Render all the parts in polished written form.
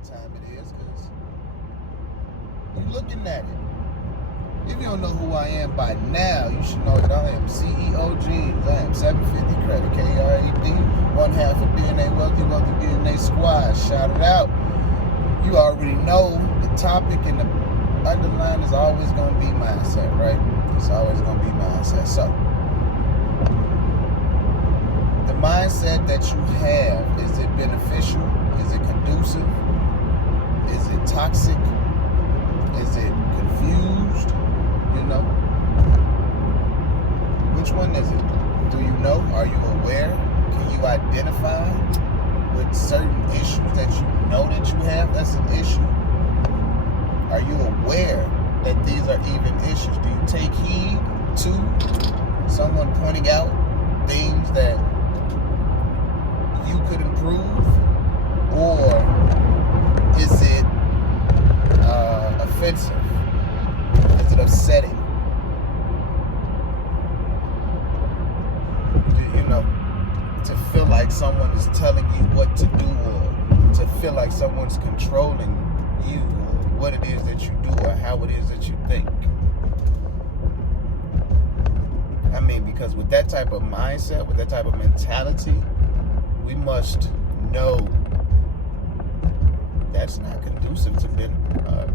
what time it is, because you're looking at it. If you don't know who I am by now, you should know that I am CEO Jeans. I am 750 credit, KRED, one half of DNA Wealthy DNA Squad. Shout it out. You already know the topic and the underline is always going to be mindset, right? It's always going to be mindset. So, the mindset that you have, is it beneficial? Is it conducive? Is it toxic? Is it confused? You know? Which one is it? Do you know? Are you aware? Can you identify with certain issues that you know that you have that's an issue? Are you aware that these are even issues? Do you take heed to someone pointing out things that you could improve? Or is it offensive? Is it upsetting? You know, to feel like someone is telling you what to do, or to feel like someone's controlling you, or what it is that you do, or how it is that you think. I mean, because with that type of mindset, with that type of mentality, we must know that's not conducive to being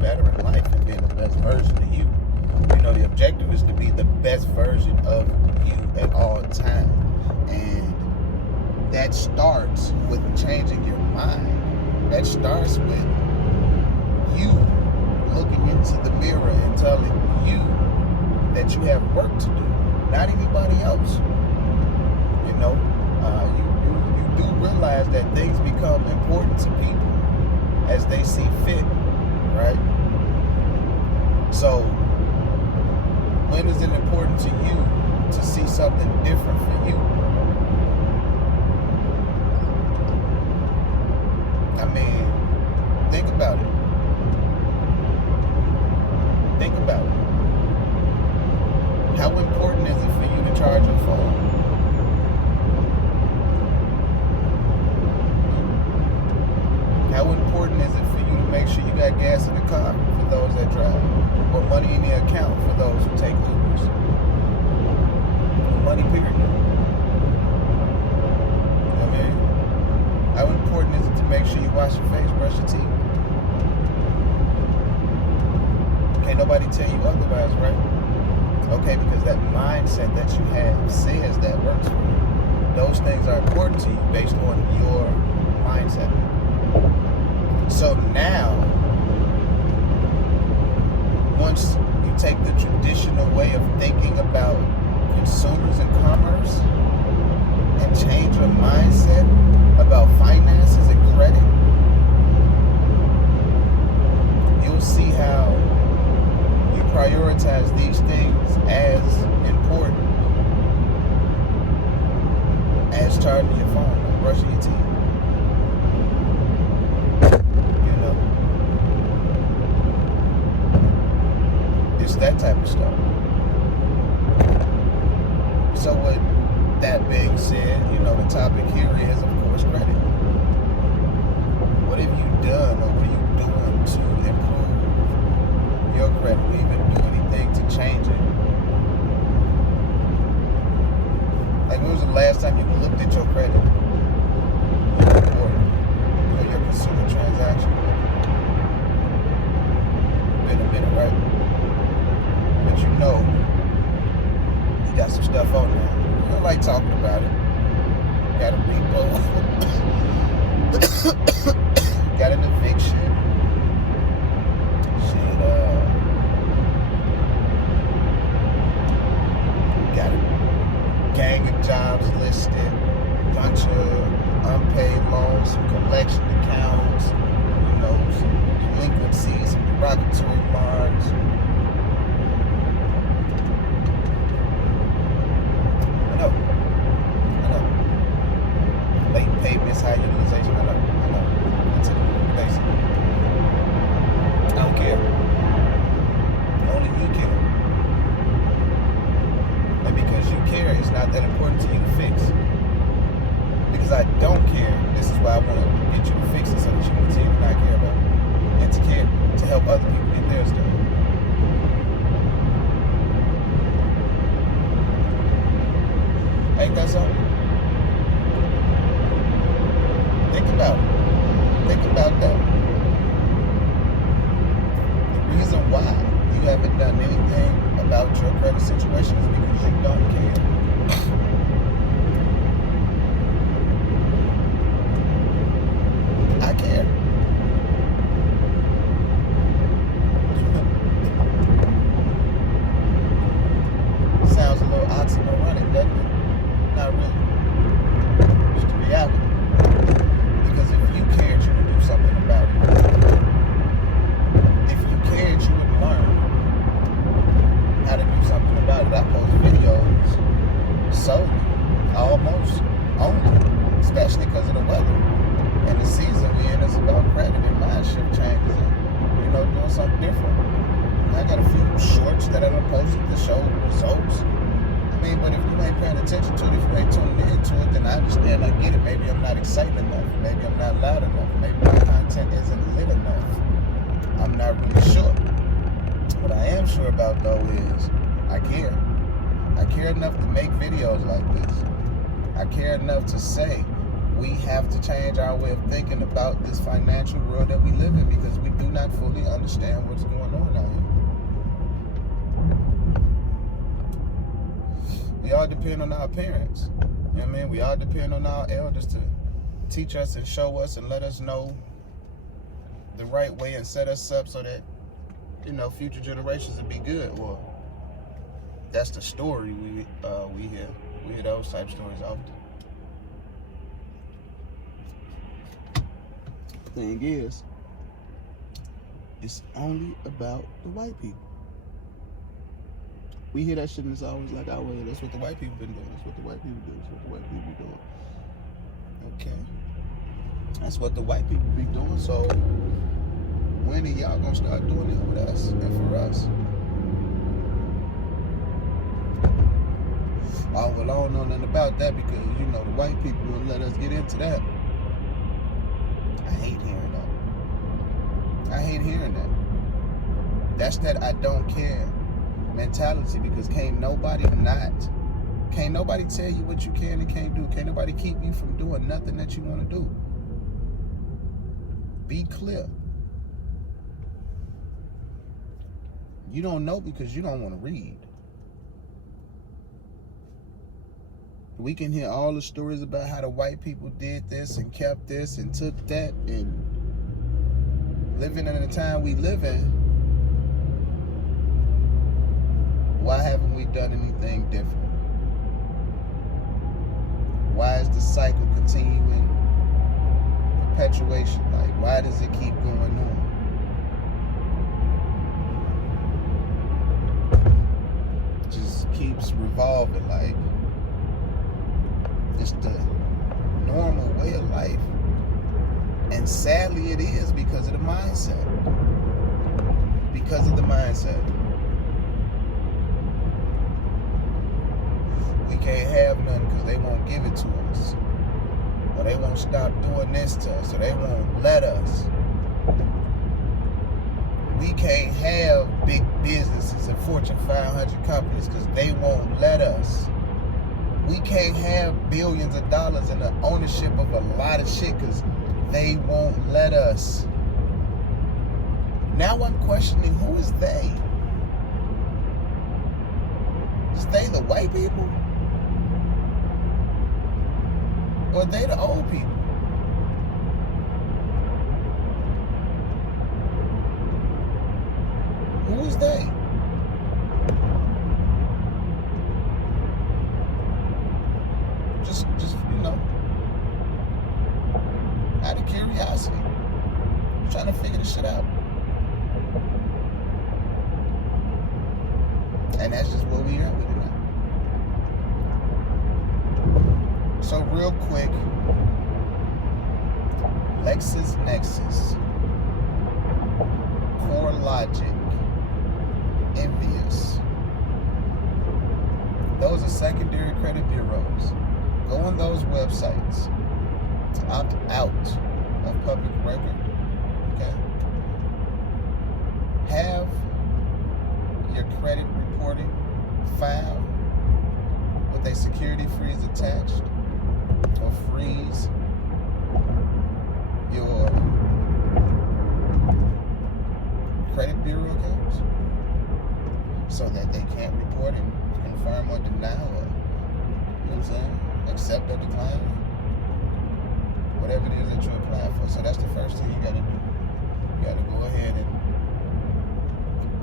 better in life and being the best version of you. You know, the objective is to be the best version of you at all times. And that starts with changing your mind. That starts with you looking into the mirror and telling you that you have work to do, not anybody else. You know, you do realize that things become important to people as they see fit, right? So, when is it important to you to see something different for you? I mean, think about it. Think about it. How important is it for you to charge your phone? How important is it for you to make sure you got gas in the car for those that drive? Or money in the account for those who take Ubers? Or money, period. You know what I mean? How important is it to make sure you wash your face, brush your teeth? Can't nobody tell you otherwise, right? Okay, because that mindset that you have says that works for you. Those things are important to you based on your mindset. So now, once you take the traditional way of thinking about consumers and commerce and change your mindset about finances and credit, you'll see how you prioritize these things as important as charging your phone or brushing your teeth. That type of stuff. So with that being said, you know, the topic here is, of course, credit. What have you done, or what are you doing to improve your credit? Do you even do anything to change it? Like, when was the last time you looked at your credit? Your report, or your consumer transaction? Been a minute, right? But you know, you got some stuff on there. I like talking about it. Got a repo. Got an eviction. Shit, got a gang of jobs listed. Bunch of unpaid loans, some collection accounts, you know, some delinquencies, some derogatory marks. Late payments, high utilization. I know. It's basic. I don't care. Only you care. And because you care, it's not that important to you to fix. Because I don't care. This is why I want to get you to fix it so that you continue to not care about it. And to care to help other people get theirs done. Ain't that something? Think about it. Think about that. The reason why you haven't done anything about your credit situation is because you don't care. I care. Sounds a little oxymoronic, doesn't it? Not really. It's the reality. Because if you cared, you would do something about it. If you cared, you would learn how to do something about it. I post videos solely, almost only, especially because of the weather. And the season we in is about credit and mind shift changes and, doing something different. I got a few shorts that I done posted to show results. But if you ain't paying attention to it, if you ain't tuning into it, then I understand, I get it. Maybe I'm not exciting enough. Maybe I'm not loud enough. Maybe my content isn't lit enough. I'm not really sure. What I am sure about, though, is I care. I care enough to make videos like this. I care enough to say we have to change our way of thinking about this financial world that we live in because we do not fully understand what's going on out here. We all depend on our parents. You know what I mean? We all depend on our elders to teach us and show us and let us know the right way and set us up so that, future generations will be good. Well, that's the story we hear. We hear those type stories often. Thing is, it's only about the white people. We hear that shit and it's always like, oh, well, that's what the white people been doing. That's what the white people do. That's what the white people be doing. Okay. That's what the white people be doing. So when are y'all gonna start doing it with us and for us? Oh, well, I don't know nothing about that because, the white people will let us get into that. I hate hearing that. I hate hearing that. That's that I don't care mentality, because can't nobody tell you what you can and can't do. Can't nobody keep you from doing nothing that you want to do. Be clear. You don't know because you don't want to read. We can hear all the stories about how the white people did this and kept this and took that, and living in the time we live in, why haven't we done anything different? Why is the cycle continuing? Perpetuation, like, why does it keep going on? It just keeps revolving, like, it's the normal way of life. And sadly it is because of the mindset. Because of the mindset. We can't have nothing because they won't give it to us. Or they won't stop doing this to us. Or they won't let us. We can't have big businesses and Fortune 500 companies because they won't let us. We can't have billions of dollars in the ownership of a lot of shit because they won't let us. Now I'm questioning, who is they? Is they the white people? Or are they the old people? Who is they? Just out of curiosity. I'm trying to figure this shit out. And that's just where we are with it now. So real quick, LexisNexis, CoreLogic, Envious. Those are secondary credit bureaus. Go on those websites. opt out of public record. Okay. Have your credit reporting file with a security freeze attached, or freeze your credit bureau accounts so that they can't report and confirm or deny, or, you know what I'm saying, accept or decline whatever it is that you're applying for. So that's the first thing you got to do. You got to go ahead and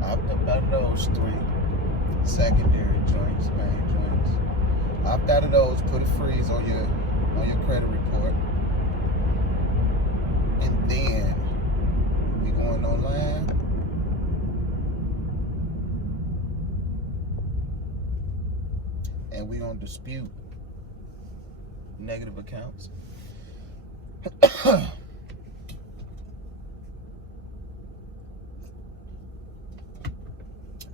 opt out of those 3 secondary joints, main joints. Opt out of those, put a freeze on your credit report, and then we going online. And we gonna dispute negative accounts.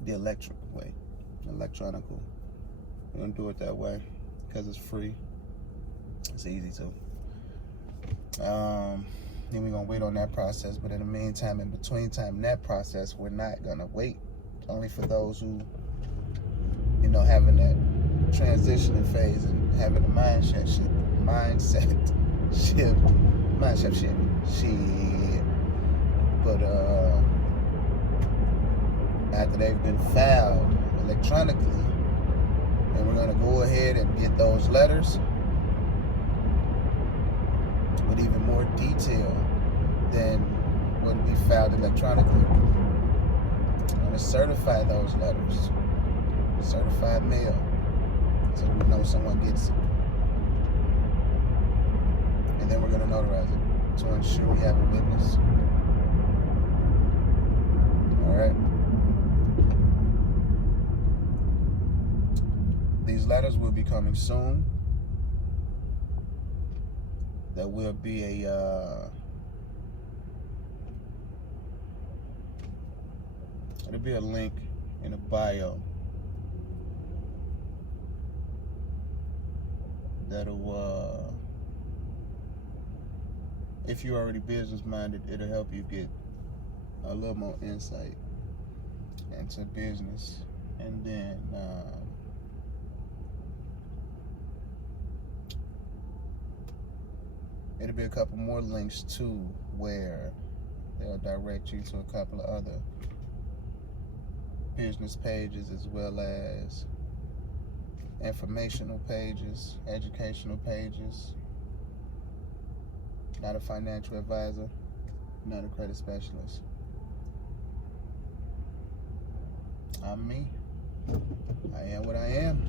The electronical. We're gonna do it that way because it's free. It's easy to. Then we're gonna wait on that process. But in the meantime, in between time in that process, we're not gonna wait. Only for those who, you know, having that transitioning phase and having a mindset shift. But after they've been filed electronically, then we're gonna go ahead and get those letters with even more detail than when we filed electronically. I'm gonna certify those letters, certified mail, so we know someone gets it. And then we're going to notarize it to ensure we have a witness. Alright? These letters will be coming soon. There will be it'll be a link in the bio that'll, if you're already business minded, it'll help you get a little more insight into business. And then it'll be a couple more links too, where they'll direct you to a couple of other business pages, as well as informational pages, educational pages. Not a financial advisor, not a credit specialist. I'm me. I am what I am.